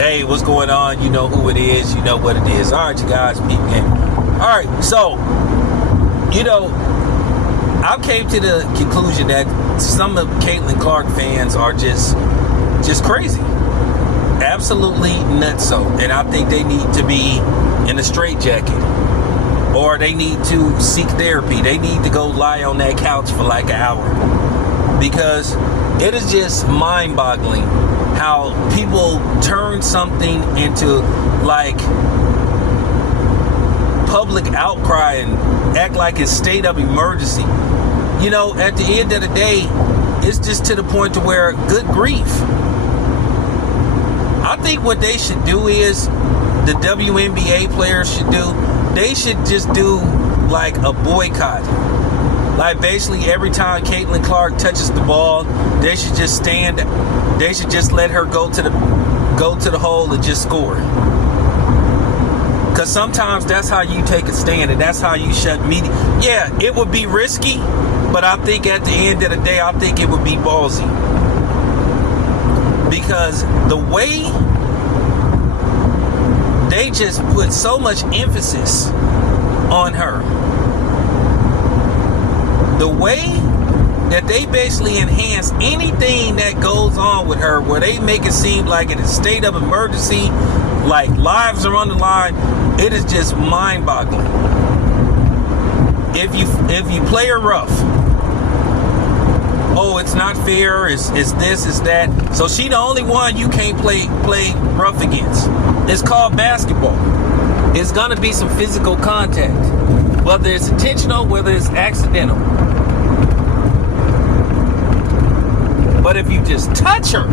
Hey, what's going on? You know who it is. You know what it is. All right, you guys, peep game. All right, so, I came to the conclusion that some of Caitlyn Clark fans are just crazy. Absolutely nutso. And I think they need to be in a straitjacket. Or they need to seek therapy. They need to go lie on that couch for like an hour. Because it is just mind-boggling how people turn something into like public outcry and act like it's state of emergency. At the end of the day, it's just to the point to where, good grief. I think what they should do is, the WNBA players should do, they should just do like a boycott. Like basically every time Caitlyn Clark touches the ball, they should just stand. They should just let her go to the hole and just score. Because sometimes that's how you take a stand, and that's how you shut media. Yeah, it would be risky, but I think at the end of the day, I think it would be ballsy. Because the way they just put so much emphasis on her, the way that they basically enhance anything that goes on with her, where they make it seem like it's a state of emergency, like lives are on the line, it is just mind-boggling. If you play her rough, oh, it's not fair, it's this, it's that. So she the only one you can't play rough against. It's called basketball. It's gonna be some physical contact, whether it's intentional, whether it's accidental. But if you just touch her,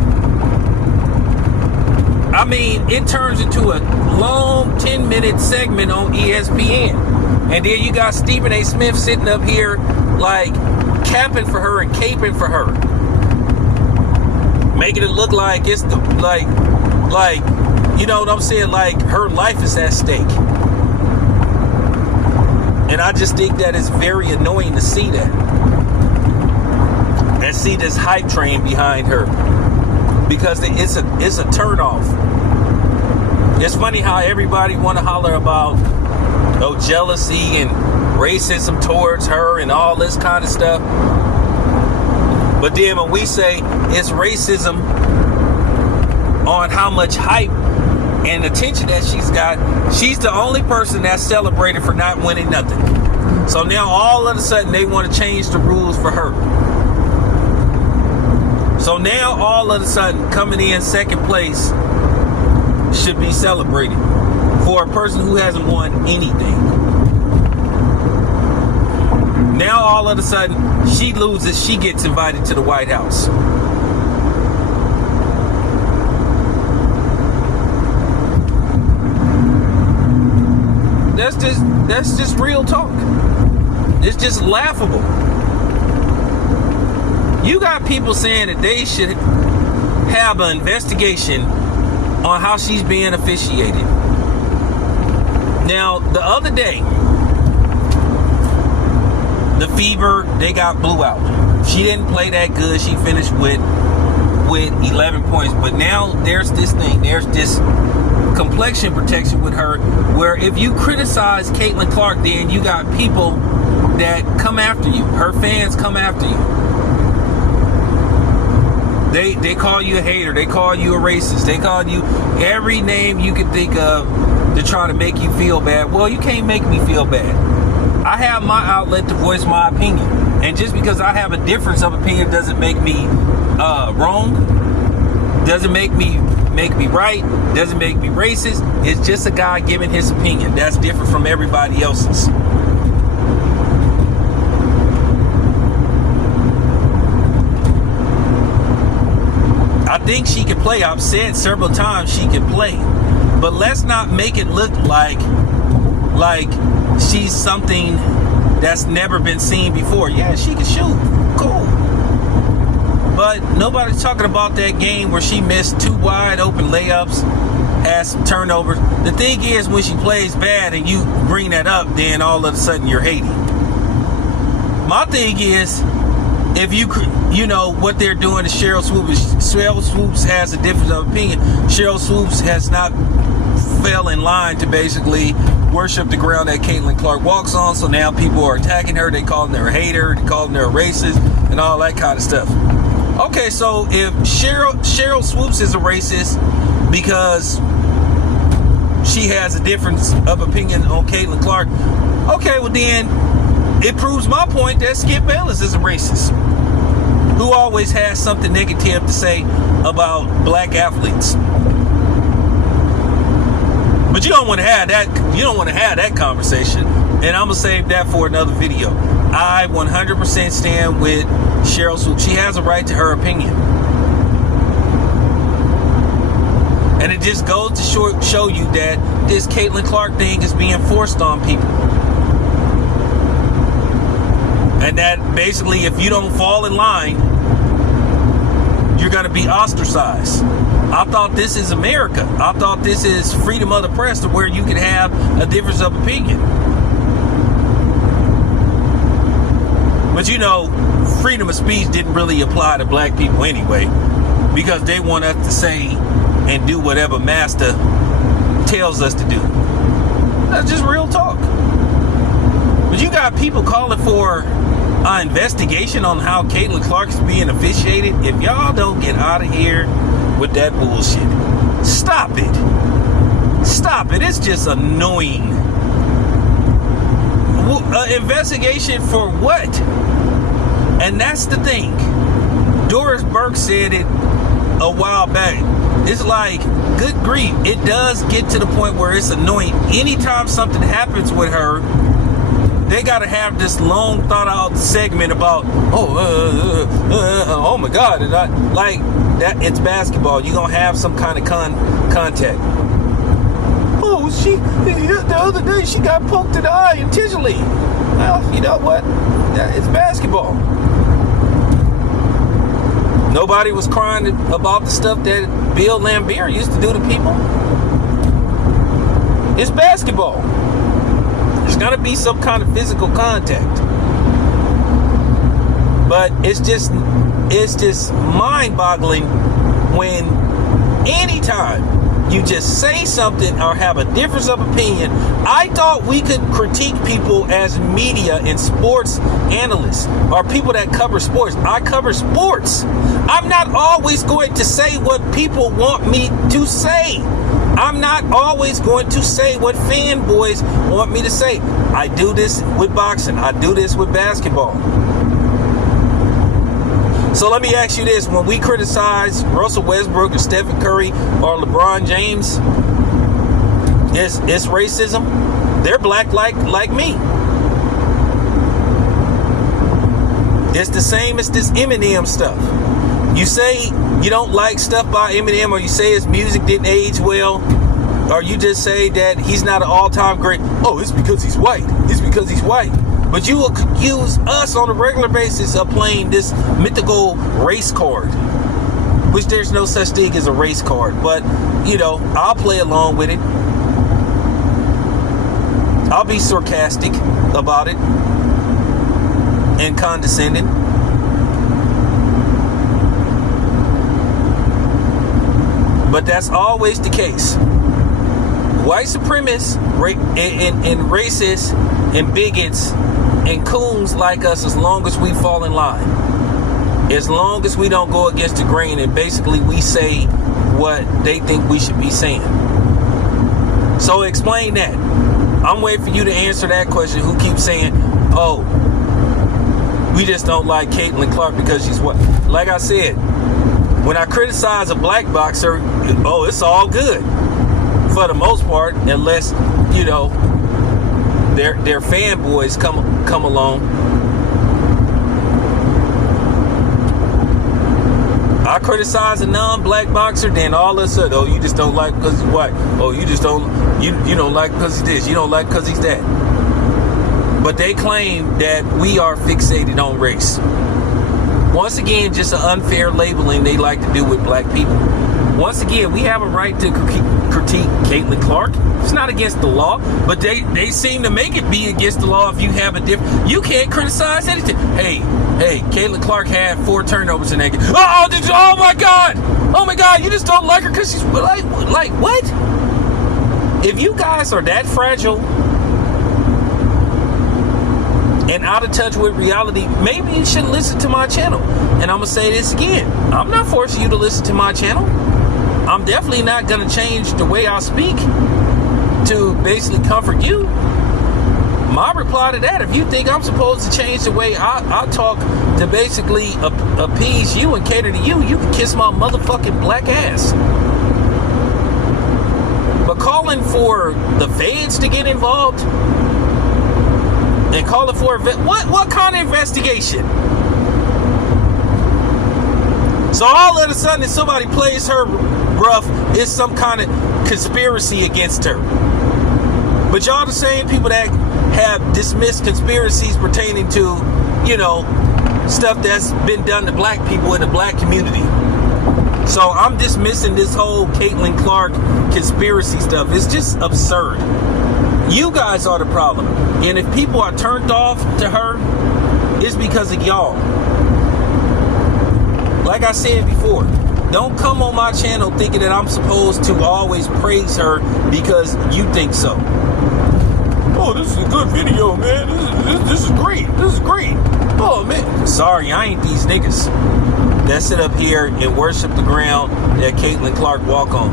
I mean, it turns into a long 10-minute segment on ESPN. And then you got Stephen A. Smith sitting up here like capping for her and caping for her, making it look like it's the like you know what I'm saying, like her life is at stake. And I just think that it's very annoying to see that, and see this hype train behind her, because it's a turnoff. It's funny how everybody want to holler about jealousy and racism towards her and all this kind of stuff. But then when we say it's racism on how much hype and attention that she's got, she's the only person that's celebrated for not winning nothing. So now all of a sudden they want to change the rules for her. So now all of a sudden coming in second place should be celebrated for a person who hasn't won anything. Now all of a sudden she loses, she gets invited to the White House. That's just real talk. It's just laughable. You got people saying that they should have an investigation on how she's being officiated. Now, the other day, the Fever, they got blew out. She didn't play that good. She finished with 11 points. But now there's this thing. There's this complexion protection with her, where if you criticize Caitlyn Clark, then you got people that come after you. Her fans come after you. They call you a hater. They call you a racist. They call you every name you can think of to try to make you feel bad. Well, you can't make me feel bad. I have my outlet to voice my opinion. And just because I have a difference of opinion doesn't make me wrong. Doesn't make me right. Doesn't make me racist. It's just a guy giving his opinion. That's different from everybody else's. I think she can play. I've said several times she can play. But let's not make it look like she's something that's never been seen before. Yeah, she can shoot. Cool. But nobody's talking about that game where she missed 2 wide open layups, had some turnovers. The thing is, when she plays bad and you bring that up, then all of a sudden you're hating. My thing is if you know what they're doing to Cheryl Swoops has a difference of opinion. Cheryl Swoops has not fell in line to basically worship the ground that Caitlyn Clark walks on. So now people are attacking her. They calling her a hater. They calling her a racist and all that kind of stuff. Okay, so if Cheryl Swoops is a racist because she has a difference of opinion on Caitlyn Clark, okay, well then it proves my point that Skip Bayless is a racist who always has something negative to say about black athletes. But you don't want to have that. You don't want to have that conversation, and I'm gonna save that for another video. I 100% stand with Cheryl Swoops. She has a right to her opinion, and it just goes to show you that this Caitlyn Clark thing is being forced on people, and that basically, if you don't fall in line, you're gonna be ostracized. I thought this is America. I thought this is freedom of the press, to where you can have a difference of opinion. But you know, freedom of speech didn't really apply to black people anyway, because they want us to say and do whatever master tells us to do. That's just real talk. But you got people calling for an investigation on how Caitlyn Clark is being officiated. If y'all don't get out of here with that bullshit, stop it. Stop it. It's just annoying. Investigation for what? And that's the thing. Doris Burke said it a while back. It's like, good grief, it does get to the point where it's annoying. Anytime something happens with her, they gotta have this long thought out segment about, oh my God, and like that. It's basketball. You're gonna have some kind of contact. Oh, the other day she got poked in the eye intentionally. Well, you know what? It's basketball. Nobody was crying about the stuff that Bill Laimbeer used to do to people. It's basketball. There's gonna be some kind of physical contact. But it's just mind-boggling when anytime you just say something or have a difference of opinion. I thought we could critique people as media and sports analysts, or people that cover sports. I cover sports. I'm not always going to say what people want me to say. I'm not always going to say what fanboys want me to say. I do this with boxing. I do this with basketball. So let me ask you this. When we criticize Russell Westbrook or Stephen Curry or LeBron James, it's racism. They're black like me. It's the same as this Eminem stuff. You say you don't like stuff by Eminem, or you say his music didn't age well, or you just say that he's not an all-time great. Oh, it's because he's white. It's because he's white. But you will accuse us on a regular basis of playing this mythical race card, which there's no such thing as a race card. But, you know, I'll play along with it. I'll be sarcastic about it and condescending. But that's always the case. White supremacists and racists and bigots and coons like us, as long as we fall in line, as long as we don't go against the grain and basically we say what they think we should be saying. So explain that. I'm waiting for you to answer that question. Who keeps saying, oh, we just don't like Caitlyn Clark because she's what? Like I said, when I criticize a black boxer, oh, it's all good for the most part, unless, you know, their fanboys come along. I criticize a non-black boxer, then all of a sudden, oh, you just don't like because he's white. Oh, you just don't you don't like because he's this. You don't like because he's that. But they claim that we are fixated on race. Once again, just an unfair labeling they like to do with black people. Once again, we have a right to critique Caitlyn Clark. It's not against the law, but they seem to make it be against the law if you have a different. You can't criticize anything. Hey, Caitlyn Clark had 4 turnovers in that game. Oh my God, you just don't like her because she's like what? If you guys are that fragile and out of touch with reality, maybe you shouldn't listen to my channel. And I'm gonna say this again. I'm not forcing you to listen to my channel. I'm definitely not gonna change the way I speak to basically comfort you. My reply to that, if you think I'm supposed to change the way I talk to basically appease you and cater to you, you can kiss my motherfucking black ass. But calling for the feds to get involved and calling for what kind of investigation? So all of a sudden, if somebody plays her rough, it's some kind of conspiracy against her. But y'all the same people that have dismissed conspiracies pertaining to, stuff that's been done to black people in the black community. So I'm dismissing this whole Caitlyn Clark conspiracy stuff. It's just absurd. You guys are the problem. And if people are turned off to her, it's because of y'all. Like I said before, don't come on my channel thinking that I'm supposed to always praise her because you think so. Oh, this is a good video, man. This is great. This is great. Oh, man. Sorry, I ain't these niggas that sit up here and worship the ground that Caitlyn Clark walk on.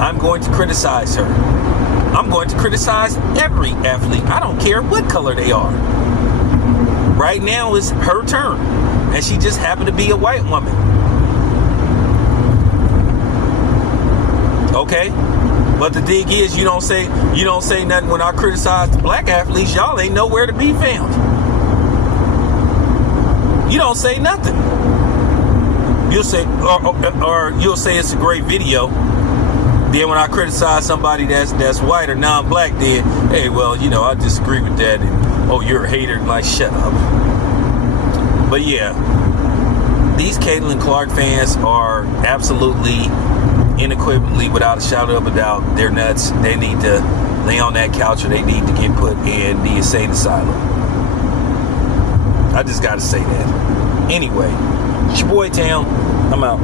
I'm going to criticize her. I'm going to criticize every athlete. I don't care what color they are. Right now is her turn. And she just happened to be a white woman. Okay? But the thing is, you don't say nothing when I criticize the black athletes. Y'all ain't nowhere to be found. You don't say nothing. You'll say, or you'll say it's a great video. Then when I criticize somebody that's white or non-black, then, hey, well, I disagree with that. And, oh, you're a hater. Like, shut up. But yeah, these Caitlyn Clark fans are absolutely, unequivocally, without a shadow of a doubt, they're nuts. They need to lay on that couch or they need to get put in the insane asylum. I just got to say that. Anyway, it's your boy Tam. I'm out.